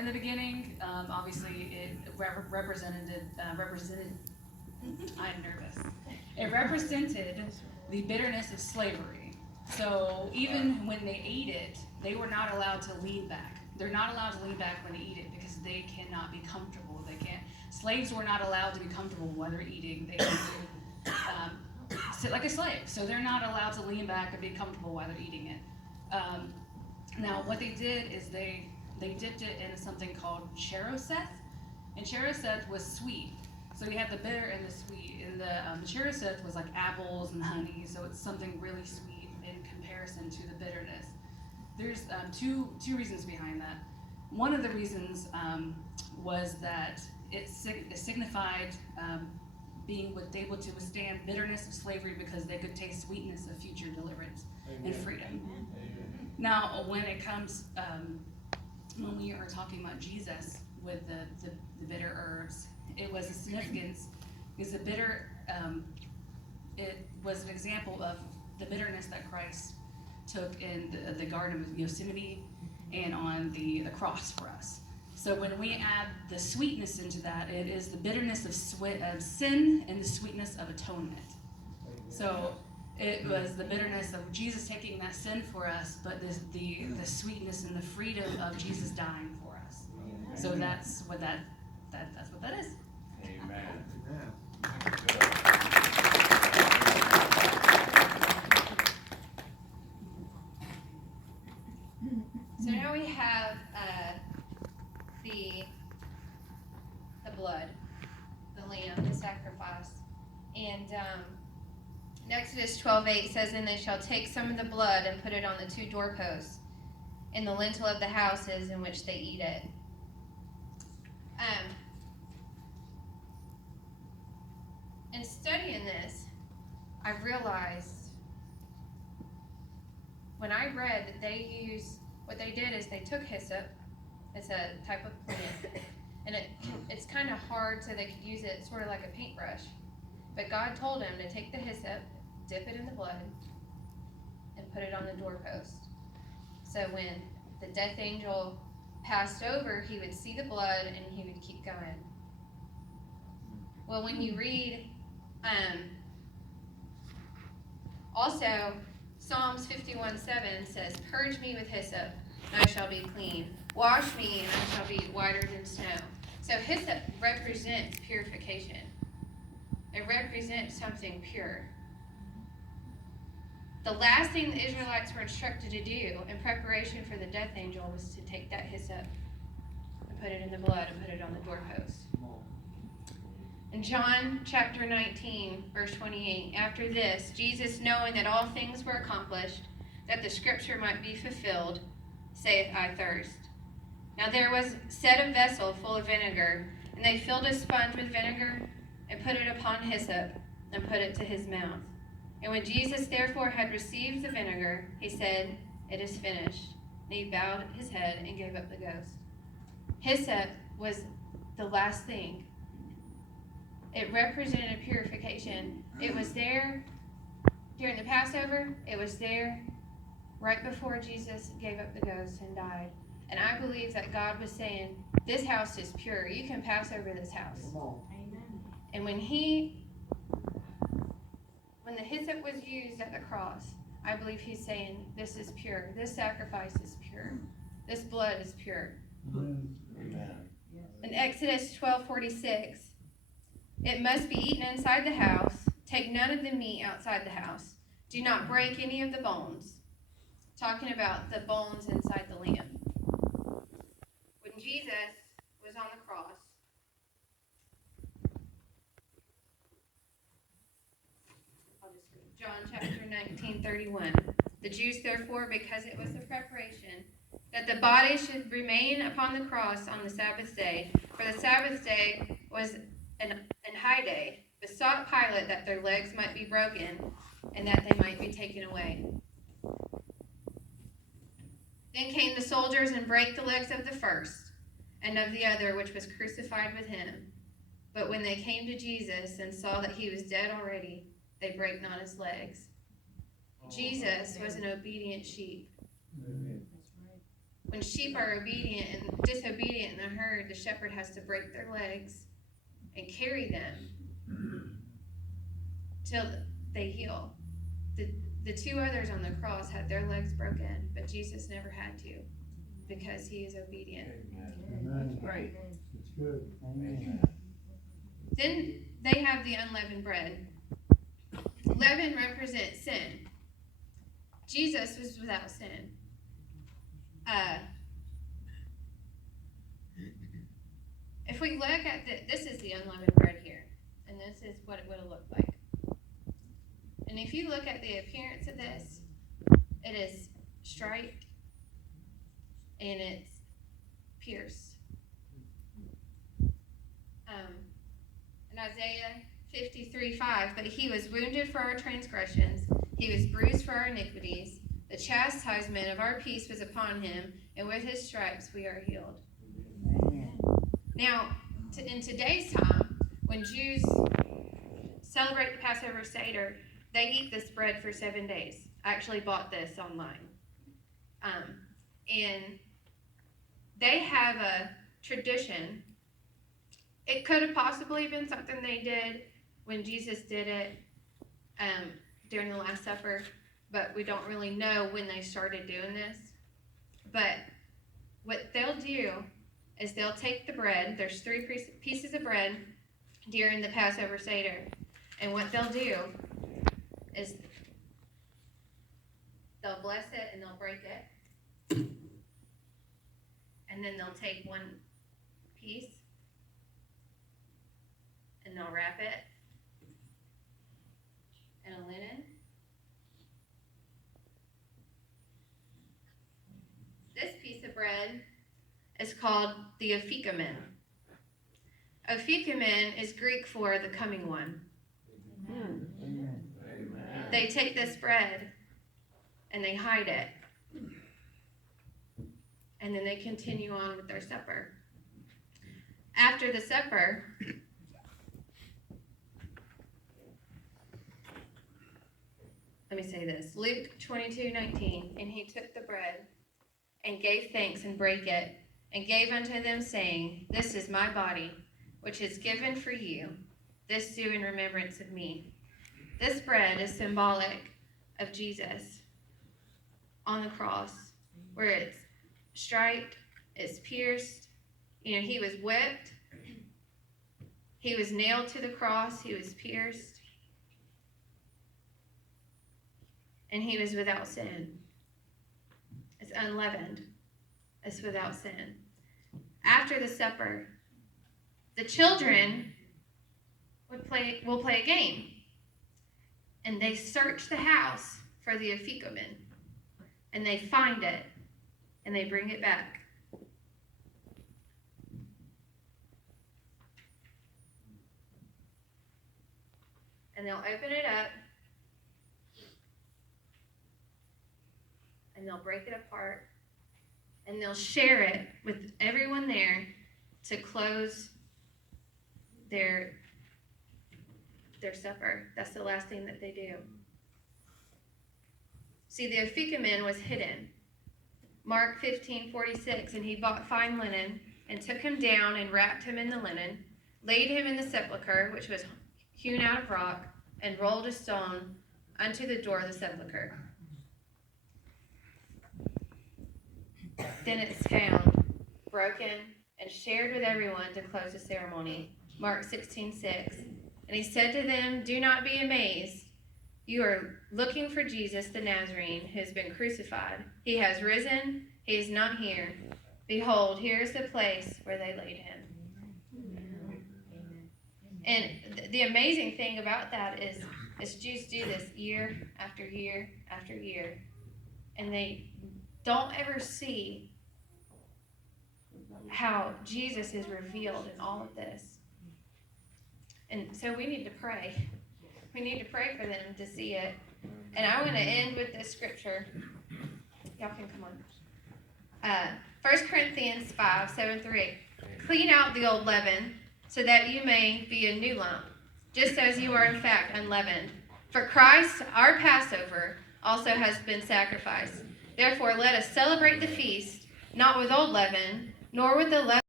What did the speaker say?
In the beginning, obviously, it represented. I'm nervous. It represented the bitterness of slavery. So even when they ate it, they were not allowed to lean back. They're not allowed to lean back when they eat it because they cannot be comfortable. They can't. Slaves were not allowed to be comfortable while they're eating. They had to sit like a slave. So they're not allowed to lean back and be comfortable while they're eating it. Now, what they did is they dipped it in something called cheroseth, and cheroseth was sweet. So you had the bitter and the sweet, and the cheroseth was like apples and honey, so it's something really sweet in comparison to the bitterness. There's two reasons behind that. One of the reasons was that it signified being able to withstand bitterness of slavery because they could taste sweetness of future deliverance and freedom. Now, when it comes, when we are talking about Jesus with the bitter herbs, it was a significance because the bitter, it was an example of the bitterness that Christ took in the Garden of Yosemite and on the cross for us. So when we add the sweetness into that, it is the bitterness of sin and the sweetness of atonement. So it was the bitterness of Jesus taking that sin for us, but the sweetness and the freedom of Jesus dying for us. So that's what that is. Amen. So now we have the blood, the lamb, the sacrifice, and in Exodus 12:8 says, "And they shall take some of the blood and put it on the two doorposts in the lintel of the houses in which they eat it." In studying this, I realized when I read that what they did is they took hyssop. It's a type of plant, and it's kind of hard, so they could use it sort of like a paintbrush. But God told him to take the hyssop, dip it in the blood, and put it on the doorpost. So when the death angel passed over, he would see the blood and he would keep going. Well, when you read, also Psalms 51:7 says, "Purge me with hyssop, and I shall be clean. Wash me, and I shall be whiter than snow." So hyssop represents purification. It represents something pure. The last thing the Israelites were instructed to do in preparation for the death angel was to take that hyssop and put it in the blood and put it on the doorpost. In John chapter 19, verse 28, after this, Jesus, knowing that all things were accomplished, that the scripture might be fulfilled, saith, "I thirst." Now there was set a vessel full of vinegar, and they filled a sponge with vinegar, and put it upon hyssop, and put it to his mouth. And when Jesus therefore had received the vinegar, he said, "It is finished." And he bowed his head and gave up the ghost. Hyssop was the last thing. It represented purification. It was there during the Passover. It was there right before Jesus gave up the ghost and died. And I believe that God was saying, this house is pure. You can pass over this house. Amen. And when the hyssop was used at the cross, I believe he's saying, this is pure. This sacrifice is pure. This blood is pure. Amen. In Exodus 12:46, it must be eaten inside the house. Take none of the meat outside the house. Do not break any of the bones. Talking about the bones inside the lamb. When Jesus was on the cross, John chapter 19:31. The Jews therefore, because it was the preparation, that the body should remain upon the cross on the Sabbath day, for the Sabbath day was an high day, besought Pilate that their legs might be broken, and that they might be taken away. Then came the soldiers and brake the legs of the first, and of the other which was crucified with him. But when they came to Jesus and saw that he was dead already, they brake not his legs. Jesus was an obedient sheep. when sheep are obedient and disobedient in the herd, the shepherd has to break their legs and carry them till they heal. The two others on the cross had their legs broken, but Jesus never had to because he is obedient. Amen. Right. It's good. Amen. Then they have the unleavened bread. Leaven represents sin. Jesus was without sin. If we look at this is the unleavened bread here, and this is what it would have looked like. And if you look at the appearance of this, it is striped and it's pierced. In Isaiah 53:5, but he was wounded for our transgressions, he was bruised for our iniquities. The chastisement of our peace was upon him, and with his stripes we are healed. Amen. Now, in today's time, when Jews celebrate the Passover Seder, they eat this bread for 7 days. I actually bought this online. And they have a tradition. It could have possibly been something they did when Jesus did it during the Last Supper, but we don't really know when they started doing this. But what they'll do is they'll take the bread. There's 3 pieces of bread during the Passover Seder. And what they'll do is they'll bless it and they'll break it. And then they'll take one piece and they'll wrap it in a linen. This piece of bread is called the Ophikomen. Ophikomen is Greek for the coming one. Amen. They take this bread and they hide it. And then they continue on with their supper. After the supper, let me say this. Luke 22:19, and he took the bread and gave thanks and brake it, and gave unto them, saying, This is my body, which is given for you. This do in remembrance of me. This bread is symbolic of Jesus on the cross, where it's striped, it's pierced. You know, he was whipped. He was nailed to the cross. He was pierced. And he was without sin. It's unleavened. It's without sin. After the supper, the children will play a game. And they search the house for the Ophikomen. And they find it. And they bring it back. And they'll open it up. And they'll break it apart. And they'll share it with everyone there to close their supper. That's the last thing that they do. See, the Ophikomen was hidden. Mark 15:46, and he bought fine linen, and took him down, and wrapped him in the linen, laid him in the sepulchre, which was hewn out of rock, and rolled a stone unto the door of the sepulchre. Then it's found, broken, and shared with everyone to close the ceremony. Mark 16:6. And he said to them, Do not be amazed. You are looking for Jesus the Nazarene, who has been crucified. He has risen. He is not here. Behold, here is the place where they laid him. And the amazing thing about that is Jews do this year after year after year. And they don't ever see how Jesus is revealed in all of this. And so we need to pray. We need to pray for them to see it. And I want to end with this scripture. Y'all can come on. 1 Corinthians 5:7-8. Clean out the old leaven, so that you may be a new lump, just as you are in fact unleavened. For Christ, our Passover, also has been sacrificed. Therefore, let us celebrate the feast not with old leaven, nor with the leaven